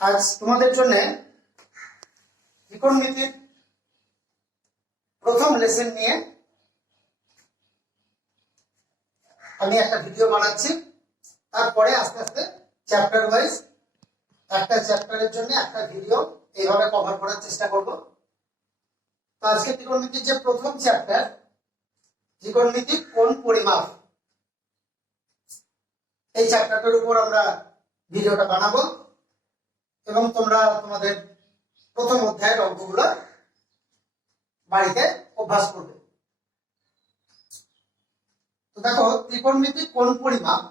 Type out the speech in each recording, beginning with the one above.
আজ তোমাদের জন্য ত্রিকোণমিতির প্রথম লেসন নিয়ে আমি একটা ভিডিও বানাচ্ছি। তারপরে আস্তে আস্তে চ্যাপ্টার ওয়াইজ একটা চ্যাপ্টারের জন্য একটা ভিডিও এইভাবে কভার করার চেষ্টা করব। তো আজকে ত্রিকোণমিতির যে প্রথম চ্যাপ্টার ত্রিকোণমিতির কোণ পরিমাপ, এই চ্যাপ্টারটার উপর আমরা ভিডিওটা বানাবো এবং তোমরা তোমাদের প্রথম অধ্যায়ের অঙ্কগুলো বাড়িতে অভ্যাস করবে। তো দেখো, ত্রিকোণমিতির কোণ পরিমাপ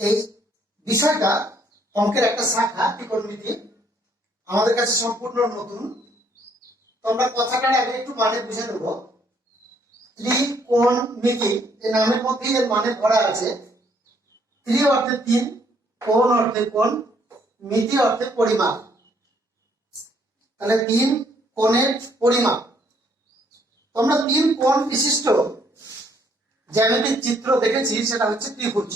এই বিষয়টা অঙ্কের একটা শাখা। ত্রিকোণমিতি আমাদের কাছে সম্পূর্ণ নতুন। তোমরা কথাটার আগে একটু মানে বুঝে নেব। ত্রিকোণমিতি এই নামের মধ্যেই এর মানে ভরা আছে। ত্রি অর্থে তিন, কোণ অর্থে কোণ, মিতি অর্থে পরিমাপ। তাহলে তিন কোণের পরিমাপ। তোমরা তিন কোণ বিশিষ্ট জ্যামিতিক চিত্র দেখেছি, সেটা হচ্ছে ত্রিভুজ।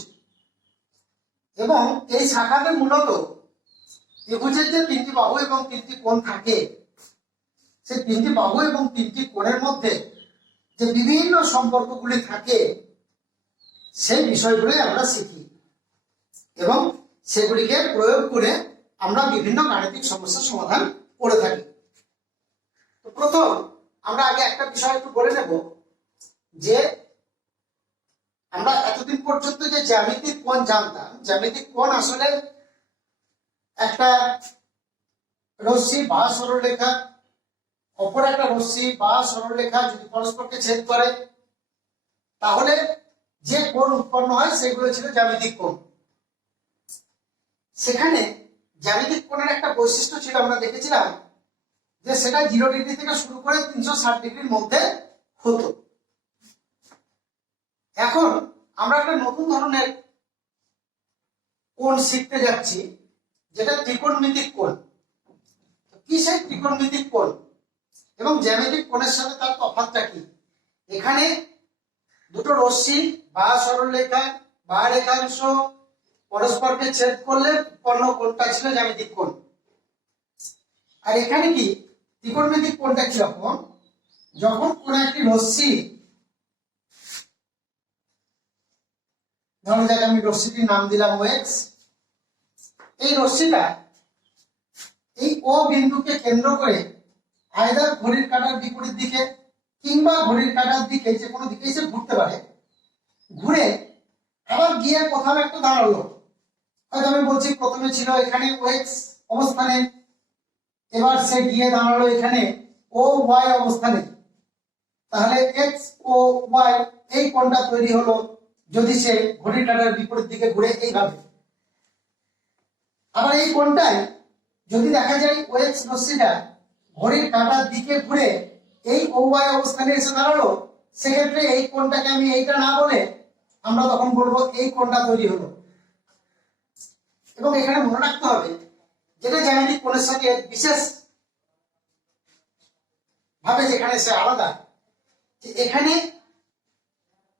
এবং এই শাখাতে মূলত ত্রিভুজের যে তিনটি বাহু এবং তিনটি কোণ থাকে, সেই তিনটি বাহু এবং তিনটি কোণের মধ্যে যে বিভিন্ন সম্পর্কগুলি থাকে, সেই বিষয়গুলি আমরা শিখি এবং সেগুলিকে প্রয়োগ করে আমরা বিভিন্ন গাণিতিক সমস্যার সমাধান করে থাকি। তো প্রথম আমরা আগে একটা বিষয় একটু বলে নেব যে আমরা এতদিন পর্যন্ত যে জ্যামিতিক কোণ জানতাম, জ্যামিতিক কোণ আসলে একটা রশ্মি বা সরলরেখা অপর একটা রশ্মি বা সরলরেখা যদি পরস্পরকে ছেদ করে তাহলে যে কোণ উৎপন্ন হয় সেগুলো ছিল জ্যামিতিক কোণ। সেখানে জ্যামিতিক কোণের একটা বৈশিষ্ট্য ছিল, আমরা দেখেছিলাম যে সেটা 0 ডিগ্রি থেকে শুরু করে 360 ডিগ্রির মধ্যে হতো। এখন আমরা একটা নতুন ধরনের কোণ শিখতে যাচ্ছি, যেটা ত্রিকোণমিতিক কোণ। কি সেই ত্রিকোণমিতিক কোণ এবং জ্যামিতিক কোণের সাথে তার তফাৎটা কি? এখানে দুটো রশ্মি বা সরলরেখা বা রেখাংশ পরস্পরকে ছেদ করলে উৎপন্ন কোণটা ছিল জ্যামিতিক কোণ। আর এখানে কি ত্রিকোণমিতিক কোণটা কিরকম? যখন কোন একটি রশ্মি, ধরো যাক আমি রশ্মিটির নাম দিলাম ওএক্স, এই রশ্মিটা এই ও বিন্দুকে কেন্দ্র করে আয়দার ঘড়ির কাঁটার বিপরীত দিকে কিংবা ঘড়ির কাঁটার দিকে যে কোনো দিকে এসে ঘুরতে পারে, ঘুরে আবার গিয়ে কোথাও একটা দাঁড়ালো। হয়তো আমি বলছি প্রথমে ছিল এখানে ওএক্স অবস্থানে, এবার সে গিয়ে দাঁড়ালো এখানে ও ওয়াই অবস্থানে। তাহলে এক্স ও ওয়াই এই কোণটা তৈরি হলো যদি সে ঘড়ির কাঁটার বিপরীত দিকে ঘুরে এইভাবে। আবার এই কোণটাই যদি দেখা যায় ওএক্স রশ্মিটা ঘড়ির কাঁটার দিকে ঘুরে এই ও ওয়াই অবস্থানে এসে দাঁড়ালো, সেক্ষেত্রে এই কোণটাকে আমি এইটা না বলে আমরা তখন বলবো এই কোণটা তৈরি হলো। এবং এখানে মনে রাখতে হবে যেটা জ্যামিতিক কোণের সঙ্গে বিশেষ ভাবে যেখানে সে আলাদা, যে এখানে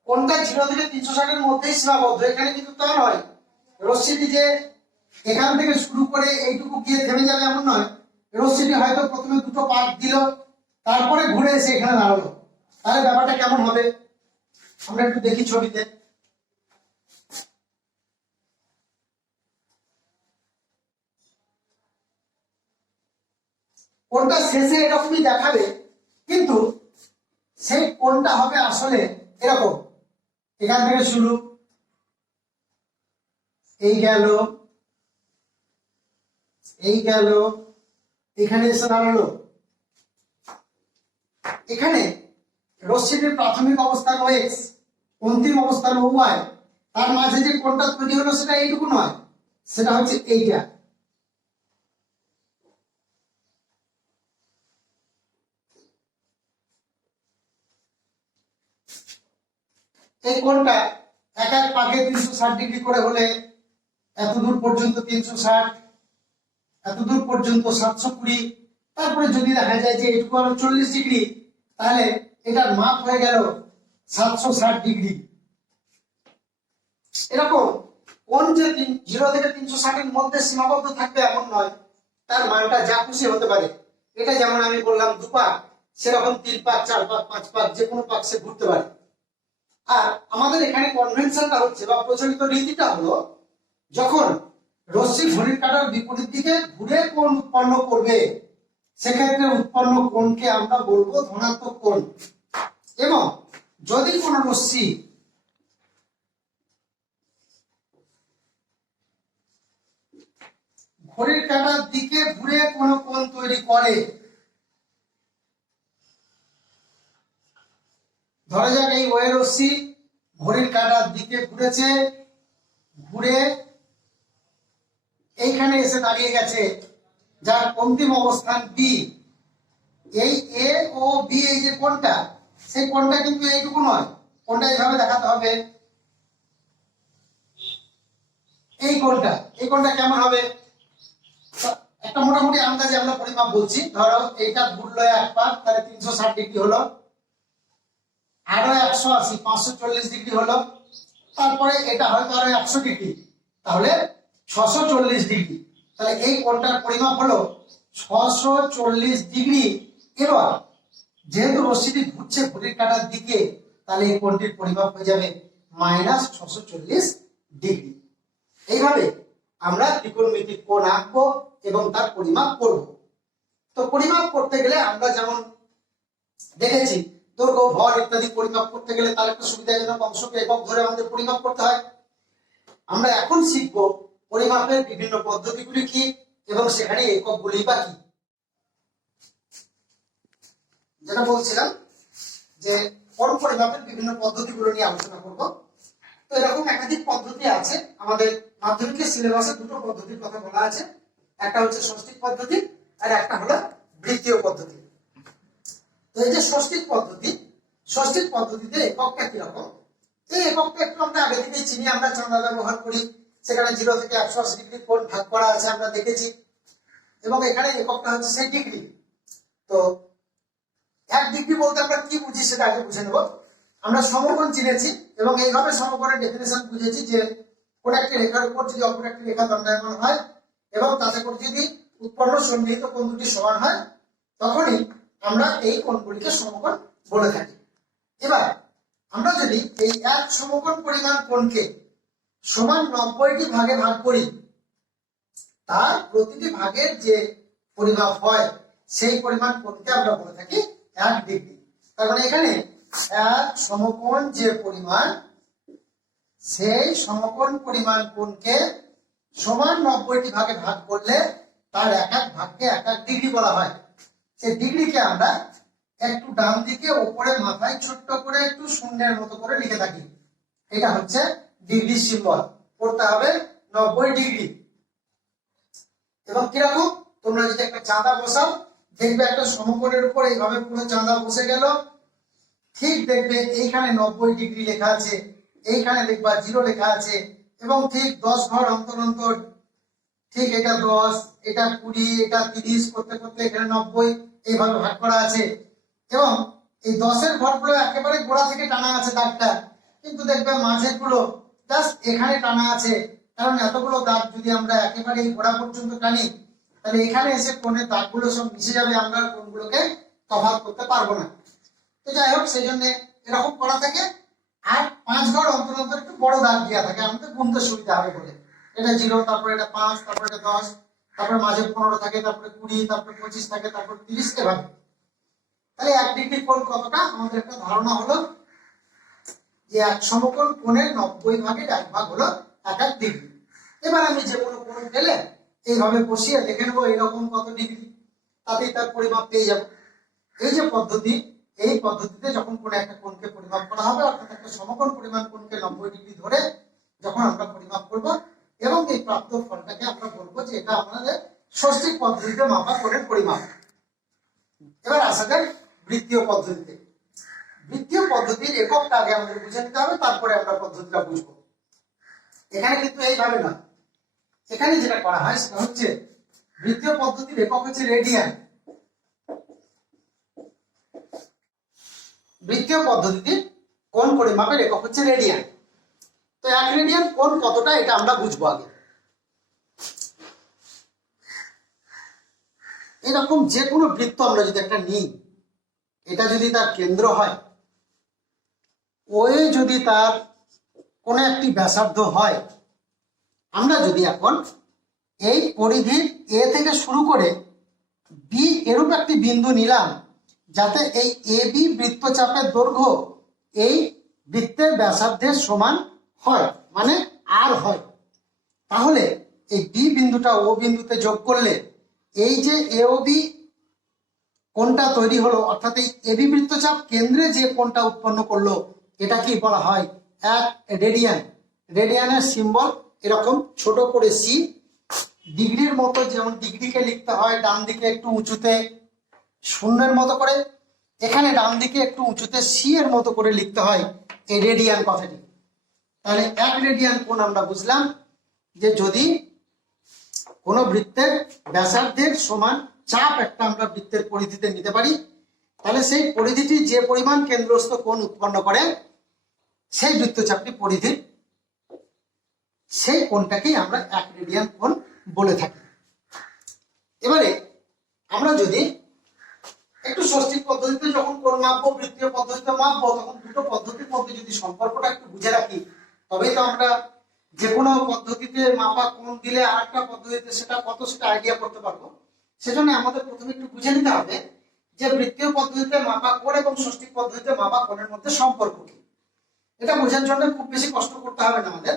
কোণটা 0 থেকে 360 এর মধ্যেই সীমাবদ্ধ। এখানে কিন্তু তা নয়, রশ্মিটি যে এখান থেকে শুরু করে এইটুকু গিয়ে থেমে যাবে এমন নয়। রশ্মিটি হয়তো প্রথমে দুটো পাক দিল, তারপরে ঘুরে এসে এখানে দাঁড়ালো। তাহলে ব্যাপারটা কেমন হবে আমরা একটু দেখি ছবিতে। কোণটা শেষে এরকমই দেখাবে, কিন্তু সেই কোণটা হবে আসলে এরকম। এখান থেকে শুরু, এই গেল, এই গেল, এখানে এসে দাঁড়ালো। এখানে রশ্মিটির প্রাথমিক অবস্থান ওএক্স, অন্তিম অবস্থান ওয়াই, তার মাঝে যে কোণটা তৈরি হলো সেটা এইটুকু নয়, সেটা হচ্ছে এইটা। এই কোণটা এক এক পাকে 360 ডিগ্রি করে হলে এত দূর পর্যন্ত 360, এত দূর পর্যন্ত 720, তারপরে যদি দেখা যায় যে এটুকু আরো 40 ডিগ্রি, তাহলে এটার মাপ হয়ে গেল 760 ডিগ্রি। এরকম কোন যে 0 থেকে 360 এর মধ্যে সীমাবদ্ধ থাকবে এমন নয়, তার মানটা যা খুশি হতে পারে। এটা যেমন আমি বললাম 2 পাক, সেরকম 3 পাক, 4 পাক, 5 পাক, যে কোনো পাক সে ঘুরতে পারে। আর আমাদের এখানে কনভেনশনটা হচ্ছে বা প্রচলিত রীতিটা হলো, যখন রশ্মি ঘড়ির কাঁটার বিপরীত দিকে ঘুরে কোণ উৎপন্ন করবে, সেক্ষেত্রে উৎপন্ন কোণকে আমরা বলবো ধনাত্মক কোণ। এবং যদি কোনো রশ্মি ঘড়ির কাঁটার দিকে ঘুরে কোনো কোণ তৈরি করে, ধরা যাক এই ওয়ে রশ্মি ঘড়ির কাঁটার দিকে ঘুরেছে, ঘুরে এইখানে এসে দাঁড়িয়ে গেছে, যার অন্তিম অবস্থান বি। এই এ ও বি, এই যে কোণটা, সেই কোণটা কিন্তু এইটুকু নয়, কোণটা এইভাবে দেখাতে হবে। এই কোণটা কেমন হবে, একটা মোটামুটি আন্দাজে আমরা পরিমাপ বলছি। ধরো এইটা ঘুরলো 1 পাক, তাহলে 360 ডিগ্রি হলো, আরো 180 540 ডিগ্রি হলো, তারপরে এটা হয়তো আরো 100 ডিগ্রি, তাহলে 640 ডিগ্রি। তাহলে এই কোণটার পরিমাপ হলো 640 ডিগ্রি। এবার যেহেতু রশ্মিটি ঘুরছে ঘড়ির কাঁটার দিকে, তাহলে এই কোণটির পরিমাপ হয়ে যাবে -640 ডিগ্রি। এইভাবে আমরা ত্রিকোণমিতিক কোণ আঁকবো এবং তার পরিমাপ করব। তো পরিমাপ করতে গেলে আমরা যেমন দেখেছি, দৈর্ঘ্য, ভর ইত্যাদি পরিমাপ করতে গেলে তার একটা সুবিধাজনক অংশকে একক ধরে আমাদের পরিমাপ করতে হয়। আমরা এখন শিখব পরিমাপের বিভিন্ন পদ্ধতিগুলি কি এবং সেখানে এককগুলি বা কি। যেটা বলছিলাম যে কোণ পরিমাপের বিভিন্ন পদ্ধতিগুলো নিয়ে আলোচনা করব। তো এরকম একাধিক পদ্ধতি আছে। আমাদের মাধ্যমিকের সিলেবাসে দুটো পদ্ধতির কথা বলা আছে, একটা হচ্ছে ষষ্ঠিক পদ্ধতি আর একটা হলো বৃত্তীয় পদ্ধতি। তো এই যে ষষ্ঠিক পদ্ধতিতে এককটা কিরকম, এই এককটা একটু আমরা আগে থেকেই চিনি, আমরা চাঁদা ব্যবহার করি, সেখানে 0 থেকে 180 ডিগ্রি কোণ ভাগ করা আছে আমরা দেখেছি, এবং এখানে এককটা হচ্ছে সেই ডিগ্রি। তো 1 ডিগ্রি বলতে আমরা কি বুঝি সেটা আগে বুঝে নেব। আমরা সমকোণ চিনেছি এবং এইভাবে সমকোণের ডেফিনেশন বুঝেছি যে কোন একটি রেখার উপর যদি অপর একটি রেখা দণ্ডায়মান হয় এবং তাতে করে যদি উৎপন্ন সন্নিহিত কোণ দুটি সমান হয়, তখনই আমরা এই কোণগুলিকে সমকোণ বলে থাকি। এবার আমরা যদি এই এক সমকোণ পরিমাণ কোণকে সমান 90টি ভাগে ভাগ করি, তার প্রতিটি ভাগের যে পরিমাপ হয় সেই পরিমাণ কোণকে আমরা বলে থাকি 1 ডিগ্রি। তার মানে এখানে এক সমকোণ যে পরিমাণ, সেই সমকোণ পরিমাণ কোণকে সমান 90টি ভাগে ভাগ করলে তার এক এক ভাগকে 1 ডিগ্রি বলা হয়। সেই ডিগ্রিকে আমরা একটু ডান দিকে উপরে মাথায় ছোট্ট করে একটু শূন্যের মতো করে লিখে থাকি। এটা হচ্ছে ডিগ্রি সিম্বল, করতে হবে 90 ডিগ্রি। এবং কিরকম, তোমরা যদি একটা চাঁদা বসাও, দেখবে একটা সমকোণের উপর এইভাবে পুরো চাঁদা বসে গেল, ঠিক দেখবে এইখানে 90 ডিগ্রি লেখা আছে, এইখানে দেখবা 0 লেখা আছে, এবং ঠিক 10 ঘর অন্তর অন্তর ঠিক এটা 10, এটা 20, এটা 30 করতে করতে এখানে 90 এইভাবে ভাগ করা আছে। এবং এই 10-এর ঘরগুলো একেবারে গোড়া থেকে টানা আছে দাগটা, কিন্তু দেখবে মাঝের গুলো জাস্ট এখানে টানা আছে, কারণ এতগুলো দাগ যদি আমরা একেবারে এই গোড়া পর্যন্ত টানি, তাহলে এখানে এসে কোণের দাগগুলো সব মিশে যাবে, আমরা কোণগুলোকে তফাৎ করতে পারবো না। তো যাই হোক, সেই জন্য এরকম করা থাকে। আর 5 ঘর অন্তর অন্তর একটু বড় দাগ দেওয়া থাকে, আমাদের গুনতে সুবিধা হবে বলে। এটা 0, তারপরে এটা 5, তারপরে এটা 10, তারপরে মাঝে 15 থাকে, তারপরে 20, তারপরে 25 থাকে, তারপরে 30, এভাবে। তাহলে 1 ডিগ্রি কোণ কতটা, আমাদের একটা ধারণা হলো যে এক সমকোণ কোণের 90 ভাগের 1 ভাগ হলো 1 ডিগ্রি। এবার আমি যে কোনো কোণ পেলে এইভাবে বসিয়ে দেখে নেবো এরকম কত ডিগ্রি, তাতেই তার পরিমাপ পেয়ে যাবো। এই যে পদ্ধতি, এই পদ্ধতিতে যখন কোনো একটা কোণকে পরিমাপ করা হবে, অর্থাৎ একটা সমকোণ পরিমাণ কোণকে 90 ডিগ্রি ধরে যখন আমরা পরিমাপ করব, এবং এই প্রাপ্ত ফলটাকে আমরা বলবো যে এটা আমাদের ষষ্ঠিক পদ্ধতিতে মাপা কোণের পরিমাপ। এবার আসা যাক বৃত্তীয় পদ্ধতিতে। বৃত্তীয় পদ্ধতির এককটা আগে আমাদের বুঝে নিতে হবে, তারপরে আমরা পদ্ধতিটা বুঝবো। এখানে কিন্তু এইভাবে না, এখানে যেটা করা হয় সেটা হচ্ছে বৃত্তীয় পদ্ধতির একক হচ্ছে রেডিয়ান। বৃত্তীয় পদ্ধতিতে কোণ পরিমাপের একক হচ্ছে রেডিয়ান। তো 1 রেডিয়ান কোণ কতটা এটা আমরা বুঝবো আগে। এরকম যে কোনো বৃত্ত আমরা যদি একটা নিই, এটা যদি তার কেন্দ্র হয়, ওয়ে যদি তার কোনো একটি ব্যাসার্ধ হয়, আমরা যদি এখন এই পরিধির এ থেকে শুরু করে বি এরূপ একটি বিন্দু নিলাম যাতে এই এ বি বৃত্তচাপের দৈর্ঘ্য এই বৃত্তের ব্যাসার্ধের সমান হয়, মানে আর হয়, তাহলে এই বি বিন্দুটা ও বিন্দুতে যোগ করলে এই যে এ ও বি কোণটা তৈরি হলো, অর্থাৎ এই এবি বৃত্তচাপ কেন্দ্রে যে কোণটা উৎপন্ন করলো, এটা কি বলা হয় 1 রেডিয়ান। রেডিয়ানের সিম্বল এরকম ছোট করে সি, ডিগ্রির মতো, যেমন ডিগ্রিকে লিখতে হয় ডান দিকে একটু উঁচুতে শূন্যের মতো করে, এখানে ডান দিকে একটু উঁচুতে সি এর মতো করে লিখতে হয় এই রেডিয়ান কথাটি। তাহলে 1 রেডিয়ান কোণ আমরা বুঝলাম যে যদি কোনো বৃত্তের ব্যাসার্ধের সমান চাপ একটা আমরা বৃত্তের পরিধিতে নিতে পারি, তাহলে সেই পরিধিটি যে পরিমাণ কেন্দ্রস্থ কোণ উৎপন্ন করে সেই বৃত্তচাপটি পরিধির, সেই কোণটাকেই আমরা 1 রেডিয়ান কোণ বলে থাকি। এবারে আমরা যদি একটু ষষ্ঠিক পদ্ধতিতে যখন কোণ মাপবো, বৃত্তীয় পদ্ধতিতে মাপবো, তখন দুটো পদ্ধতির মধ্যে যদি সম্পর্কটা একটু বুঝে রাখি, তবেই তো আমরা যে কোনো পদ্ধতিতে মাপা কোণ দিলে আর একটা পদ্ধতিতে সেটা কত সেটা আইডিয়া করতে পারবো। সেজন্য আমাদের প্রথমে একটু বুঝে নিতে হবে যে বৃত্তীয় পদ্ধতিতে মাপা কোণ এবং ষষ্ঠিক পদ্ধতিতে মাপা কোণের মধ্যে সম্পর্ক কি। এটা বোঝার জন্য খুব বেশি কষ্ট করতে হবে না আমাদের।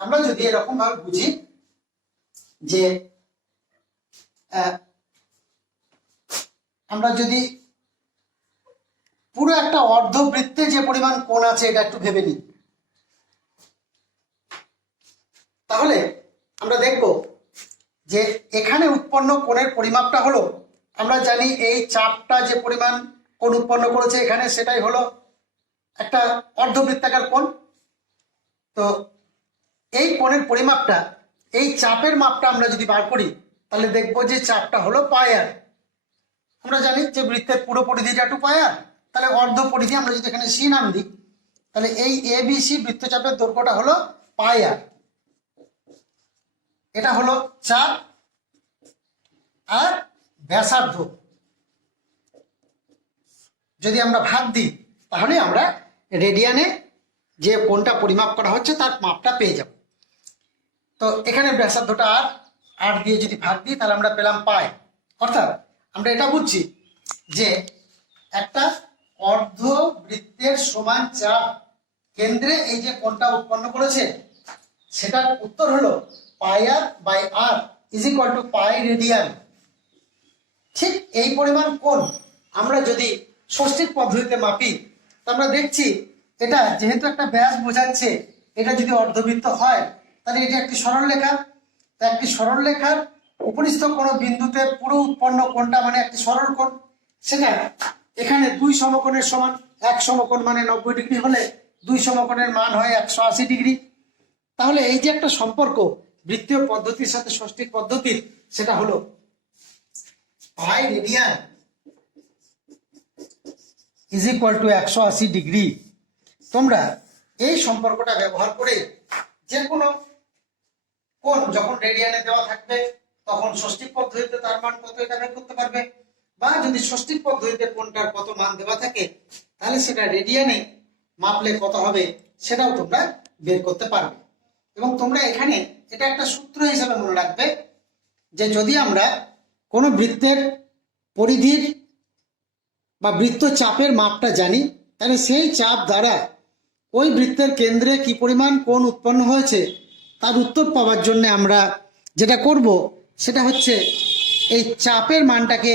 আমরা যদি এরকম ভাবে বুঝি যে আমরা যদি পুরো একটা অর্ধবৃত্তে যে পরিমাণ কোণ আছে এটা একটু ভেবে নিই, তাহলে আমরা দেখব যে এখানে উৎপন্ন কোণের পরিমাপটা হলো, আমরা জানি এই চাপটা যে পরিমাণ কোণ উৎপন্ন করেছে এখানে, সেটাই হলো একটা অর্ধবৃত্তাকার কোণ। তো এই কোণের পরিমাপটা, এই চাপের মাপটা আমরা যদি বার করি, তাহলে দেখব যে চাপটা হলো পাই আর। আমরা জানি যে বৃত্তের পুরো পরিধিটা 2 পাই আর, তাহলে অর্ধ পরিধি আমরা যদি এখানে সি নাম দিই, তাহলে এই এ বি সি বৃত্তচাপের দৈর্ঘ্যটা হলো পাই আর। এটা হলো চাপ আর ব্যাসার্ধ যদি আমরা ভাগ দিই, তাহলে আমরা রেডিয়ানে যে কোণটা পরিমাপ করা হচ্ছে তার মাপটা পেয়ে যাব। তো এখানে ব্যাসার্ধটা আর দিয়ে যদি ভাগ দিই, তাহলে আমরা পেলাম পাই। অর্থাৎ আমরা এটা বুঝছি যে একটা অর্ধবৃত্তের সমান চাপ কেন্দ্রে এই যে কোণটা উৎপন্ন করেছে, সেটার উত্তর হলো pi r by r is equal to pi radian. ঠিক এই পরিমাণ কোণ আমরা যদি ষষ্ঠিক পদ্ধতিতে মাপি, তো আমরা দেখছি এটা যেহেতু একটা ব্যাস বোঝাচ্ছে, এটা যদি অর্ধবৃত্ত হয় তাহলে এটা একটি সরলরেখা। তা একটি সরলরেখার উপরিস্থ কোনো বিন্দুতে পুরো উৎপন্ন কোণটা মানে একটি সরল কোণ, সেটা এখানে 2 সমকোণের সমান। 1 সমকোণ মানে 90 ডিগ্রি হলে 2 সমকোণের মান হয় 180 ডিগ্রি। তাহলে এই যে একটা সম্পর্ক বৃত্তীয় পদ্ধতির সাথে ষষ্ঠিক পদ্ধতির, সেটা হলো পাই radian is equal to 180 degree. তোমরা এই সম্পর্কটা ব্যবহার করে যে কোনো কোণ যখন রেডিয়ানে দেওয়া থাকবে, তখন ষষ্ঠিক পদ্ধতিতে তার মান কত এটা বের করতে পারবে, বা যদি ষষ্ঠিক পদ্ধতিতে কোণটার কত মান দেওয়া থাকে, তাহলে সেটা রেডিয়ানে মাপলে কত হবে সেটাও তোমরা বের করতে পারবে। এবং তোমরা এখানে এটা একটা সূত্র হিসেবে মনে রাখবে যে যদি আমরা কোনো বৃত্তের পরিধির বা বৃত্ত চাপের মাপটা জানি, তাহলে সেই চাপ দ্বারা ওই বৃত্তের কেন্দ্রে কি পরিমাণ কোণ উৎপন্ন হয়েছে তার উত্তর পাওয়ার জন্য আমরা যেটা করব সেটা হচ্ছে এই চাপের মানটাকে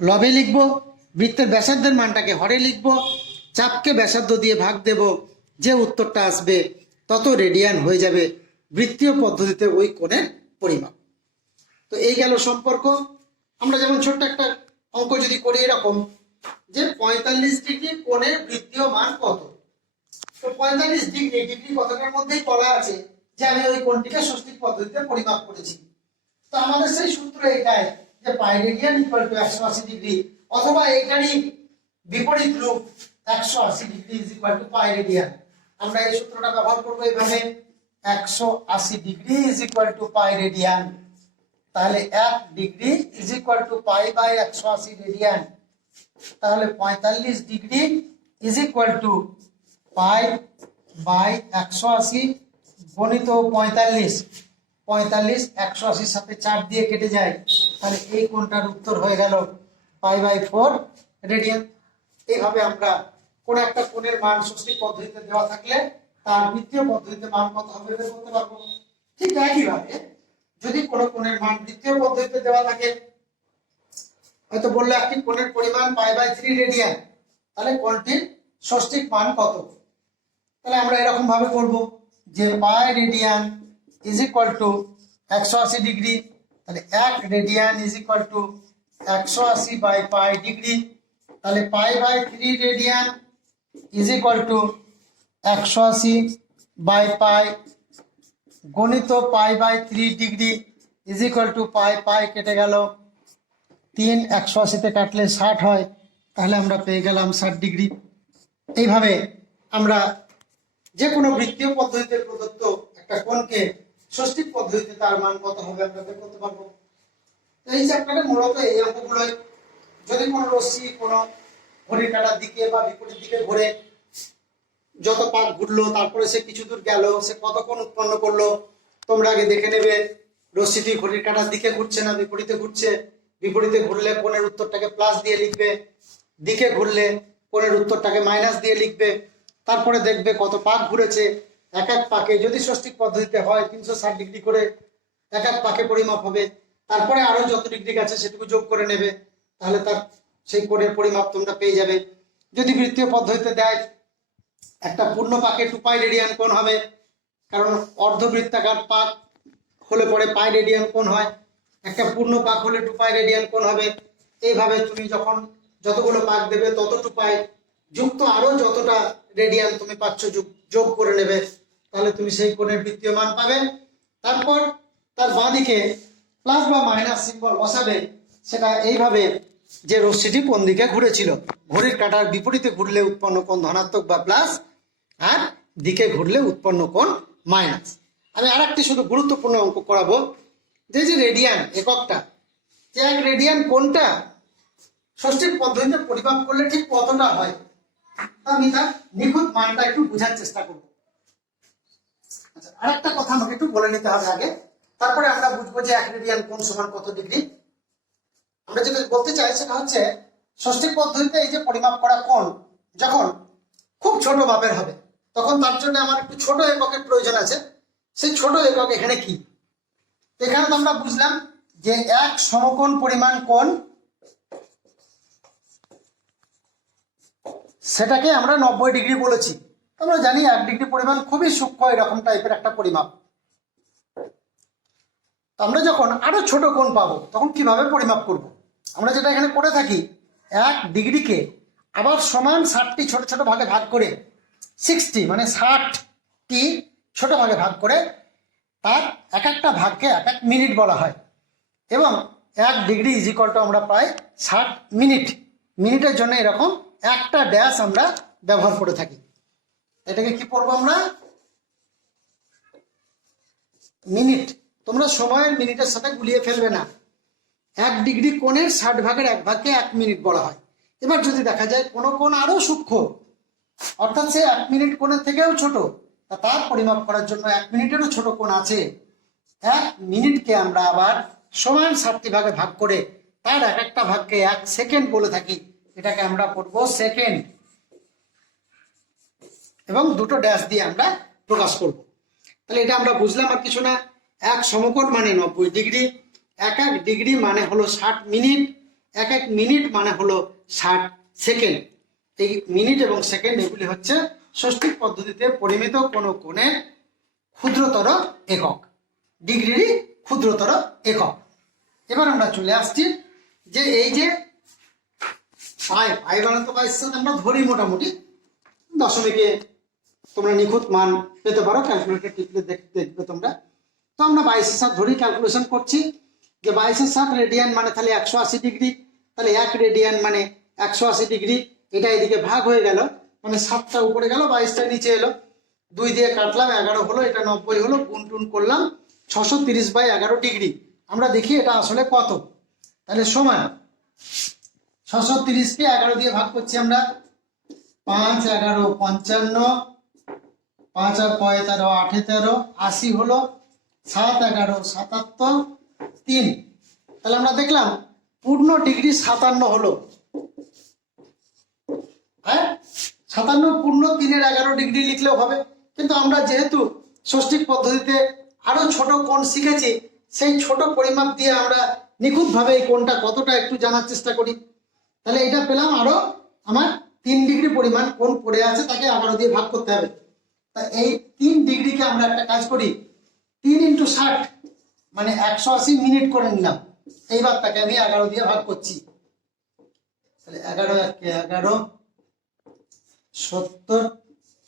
লবে লিখব, বৃত্তের ব্যাসার্ধের মানটাকে হরে লিখব, চাপকে ব্যাসার্ধ দিয়ে ভাগ দেব, যে উত্তরটা আসবে তত রেডিয়ান হয়ে যাবে বৃত্তীয় পদ্ধতিতে ওই কোণের পরিমাপ। তো এই গেল সম্পর্ক। আমরা যেমন ছোট্ট একটা অঙ্ক যদি করি এরকম যে 45 ডিগ্রি কোণের বৃত্তীয় মান কত, তো 45 ডিগ্রি, ডিগ্রি কথাটার মধ্যেই বলা আছে যে আমি ওই কোণটিকে ষষ্ঠিক পদ্ধতিতে পরিমাপ করেছি। তো আমাদের সেই সূত্র এটাই যে pi radian equal to 180 degree, অথবা এইটারই বিপরীত রূপ 180 degree is equal to pi radian. আমরা এই সূত্রটা ব্যবহার করবো এইভাবে, 180 degree is equal to pi radian. তাহলে 1 degree is equal to pi by 180 radian. তাহলে 45 degree is equal to pi by 180 গণিত 45, 180 সাথে 4 দিয়ে কেটে যায়, তাহলে এই কোণটার উত্তর হয়ে গেল পাই বাই 4 রেডিয়ান। এইভাবে আমরা কোন একটা কোণের মান ষষ্ঠী পদ্ধতিতে দেওয়া থাকলে তার দ্বিতীয় পদ্ধতিতে মান কত হবে বের করতে পারবো। ঠিক একইভাবে যদি কোনো কোণের মান দ্বিতীয় পদ্ধতিতে দেওয়া থাকে, হয়তো বললো একটি কোণের পরিমাণ পাই বাই 3 রেডিয়ান, তাহলে কোণটির ষষ্ঠিক মান কত, তাহলে আমরা এরকম ভাবে করব যে pi radian is equal to 180 degree, তাহলে 1 radian is equal to 180 by pi degree, তাহলে pi by 3 radian is equal to 180 by pi গণিত pi by 3 degree is equal to pi, pi কেটে গেল 3, 180 তে কাটলে 60 হয়, তাহলে আমরা পেয়ে গেলাম 60 ডিগ্রি। এইভাবে আমরা যে কোনো বৃত্তীয় পদ্ধতিতে প্রদত্ত একটা কোণকে ষষ্ঠিক পদ্ধতিতে তার মান কত হবে আমরা বের করতে পারবো। এই চ্যাপ্টারে মূলত এই অঙ্কগুলোই। যদি কোনো রশ্মি কোনো ঘড়ির কাঁটার দিকে বা বিপরীত দিকে ঘুরে যত পাক ঘুরলো, তারপরে সে কিছু দূর গেল, সে কত কোণ উৎপন্ন করলো, তোমরা আগে দেখে নেবে রশ্মিটি ঘড়ির কাঁটার দিকে ঘুরছে না বিপরীতে ঘুরছে। বিপরীতে ঘুরলে কোণের উত্তরটাকে প্লাস দিয়ে লিখবে, দিকে ঘুরলে কোণের উত্তরটাকে মাইনাস দিয়ে লিখবে। তারপরে দেখবে কত পাক ঘুরেছে, এক এক পাকে যদি ষষ্ঠিক পদ্ধতিতে হয় 360 ডিগ্রি করে এক এক পাকে পরিমাপ হবে। তারপরে আরো যত ডিগ্রি আছে সেটুকু যোগ করে নেবে, তাহলে তার সেই কোণের পরিমাপ তোমরা পেয়ে যাবে। যদি বৃত্তীয় পদ্ধতিতে দেয় একটা পূর্ণ পাকে 2 পাই রেডিয়ান কোণ হবে, কারণ অর্ধবৃত্তাকার পাক হলে পরে পাই রেডিয়ান কোণ হয়, একটা পূর্ণ পাক হলে 2 পাই রেডিয়ান কোণ হবে। এইভাবে তুমি যখন যতগুলো পাক দেবে তত 2 পাই যুক্ত আরো যতটা রেডিয়ান তুমি পাচ্ছ যোগ করে নেবে, তাহলে তুমি সেই কোণের বৃত্তীয় মান পাবে। তারপর তার বাঁদিকে প্লাস বা মাইনাস সিম্বল বসাবে, সেটা এইভাবে যে রশ্মিটি কোন দিকে ঘুরেছিল, ঘড়ির কাঁটার বিপরীতে ঘুরলে উৎপন্ন কোণ ধনাত্মক বা প্লাস, আর দিকে ঘুরলে উৎপন্ন কোণ মাইনাস। আমি আরেকটি শুধু গুরুত্বপূর্ণ অঙ্ক করাবো, যে রেডিয়ান এককটা, যে 1 রেডিয়ান কোণটা ষষ্ঠিক পদ্ধতিতে পরিমাপ করলে ঠিক কতটা হয়, আমি তার নিখুঁত মানটা একটু বোঝার চেষ্টা করব। আচ্ছা, আরেকটা কথা আমাকে একটু বলে নিতে হবে আগে, তারপরে আমরা বুঝবো যে 1 রেডিয়ান কোণ সমান কত ডিগ্রি। আমরা যেটা বলতে চাই সেটা হচ্ছে ষষ্ঠিক পদ্ধতিতে এই যে পরিমাপ করা কোণ যখন খুব ছোট মাপের হবে, তখন তার জন্য আমার একটু ছোট এককের প্রয়োজন আছে। সেই ছোট একক এখানে কি, এখানে তো আমরা বুঝলাম যে 1 সমকোণ পরিমাণ কোণ, সেটাকে আমরা 90 ডিগ্রি বলেছি। আমরা জানি 1 ডিগ্রি পরিমাণ খুবই সূক্ষ্ম এরকম টাইপের একটা পরিমাপ। আমরা যখন আরো ছোট কোণ পাবো তখন কিভাবে পরিমাপ করব, আমরা যেটা এখানে করে থাকি 1 ডিগ্রিকে আবার সমান 60টি ছোট ছোট ভাগে ভাগ করে, 60 মানে 60টি ছোট ভাগে ভাগ করে তার এক একটা ভাগকে এক এক মিনিট বলা হয়, এবং 1 ডিগ্রি ইজ ইকুয়াল টু আমরা পাই 60 মিনিট। মিনিটের জন্য এরকম একটা ড্যাশ আমরা ব্যবহার করে থাকি। এটাকে কি করবো আমরা, মিনিট। তোমরা সময়ের মিনিটের সাথে গুলিয়ে ফেলবে না। 1 ডিগ্রি কোণের 60 ভাগের 1 ভাগকে 1 মিনিট বলা হয়। এবার যদি দেখা যায় কোনো কোণ আরো সূক্ষ্ম, অর্থাৎ সে 1 মিনিট কোণের থেকেও ছোট, তার পরিমাপ করার জন্য 1 মিনিটেরও ছোট কোণ আছে, 1 মিনিটকে আমরা আবার সমান 60টি ভাগে ভাগ করে তার এক একটা ভাগকে 1 সেকেন্ড বলে থাকি। এটাকে আমরা করব সেকেন্ড, এবং দুটো ড্যাশ দিয়ে আমরা প্রকাশ করব। তাহলে এটা আমরা বুঝলাম আর কিছু না। 1 সমকোণ মানে 90 ডিগ্রি, 1 ডিগ্রি মানে হলো 60 মিনিট, 1 মিনিট মানে হলো 60 সেকেন্ড। এই মিনিট এবং সেকেন্ড এগুলি হচ্ছে ষষ্ঠিক পদ্ধতিতে পরিমিত কোনো কোণের ক্ষুদ্রতর একক, ডিগ্রিরই ক্ষুদ্রতর একক। এবার আমরা চলে আসছি যে এই যে পাই বানাতে পাইছে আমরা ধরি মোটামুটি দশমিকে তোমরা নিখুঁত মান পেতে পারো, ক্যালকুলেটর টিপলে দেখবে তোমরা। তো আমরা 22 ধরি ক্যালকুলেশন করছি যে 22 রেডিয়ান মানে তাহলে 180 ডিগ্রি, তাহলে 1 রেডিয়ান মানে 180 ডিগ্রি। এটা এদিকে ভাগ হয়ে গেল, মানে 7টা উপরে গেল 22টা নিচে এলো, 2 দিয়ে কাটলাম, 11 হলো, এটা 90 হলো, গুণ টুন করলাম, 630/11 ডিগ্রি। আমরা দেখি এটা আসলে কত। তাহলে সমান 630কে 11 দিয়ে ভাগ করছি আমরা। 5 11 55, 5 আর 5 13 8 13, 80 হলো, 7 11 77, 3। তাহলে আমরা দেখলাম পূর্ণ ডিগ্রি 57 হলো। হ্যাঁ, 57 পূর্ণ 3-এর 11 ডিগ্রি লিখলেও হবে, কিন্তু আমরা যেহেতু ষষ্ঠিক পদ্ধতিতে আরো ছোট কোণ শিখেছি, সেই ছোট পরিমাপ দিয়ে আমরা নিখুঁতভাবে এই কোণটা কতটা একটু জানার চেষ্টা করি। তাহলে এটা পেলাম, আরো আমার 3 ডিগ্রি পরিমাণ কোণ পড়ে আছে, তাকে 11 দিয়ে ভাগ করতে হবে। তা এই 3 ডিগ্রিকে আমরা একটা কাজ করি, 3 × 60 মানে 180 মিনিট করে নিলাম। এইবার তাকে আমি 11 দিয়ে ভাগ করছি। তাহলে 11 1 11, 70,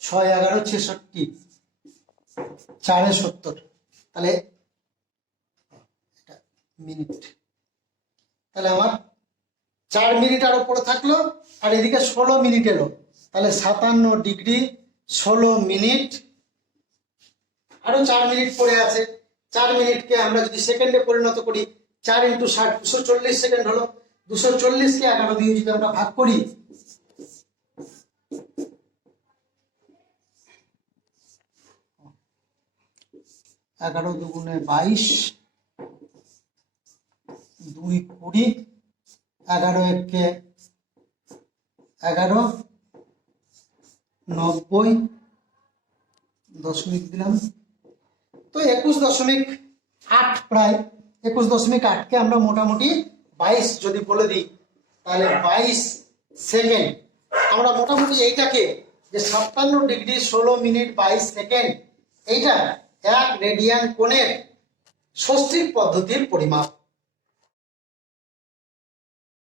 6 11 66, 4 70। তাহলে মিনিট, তাহলে আমার 4 মিনিট আরো পড়ে থাকলো, আর এদিকে 16 মিনিট এলো। তাহলে 57 ডিগ্রি 16 মিনিট, আরো 4 মিনিট পড়ে আছে। 4 মিনিটকে আমরা যদি সেকেন্ডে পরিণত করি, 4 × 60 240 সেকেন্ড হলো। 240কে 11 দিয়ে যদি আমরা ভাগ করি, 11 দুগুণে 22, 2 20, 11 1 11, 90 দশমিক দিলাম, তো 21.8, প্রায় 21.8কে আমরা মোটামুটি 22 যদি বলে দিই, তাহলে 22 সেকেন্ড। আমরা মোটামুটি এইটাকে যে 57 ডিগ্রি 16 মিনিট 22 সেকেন্ড, এইটা 1 রেডিয়ান কোণের ষষ্ঠিক পদ্ধতির পরিমাপ।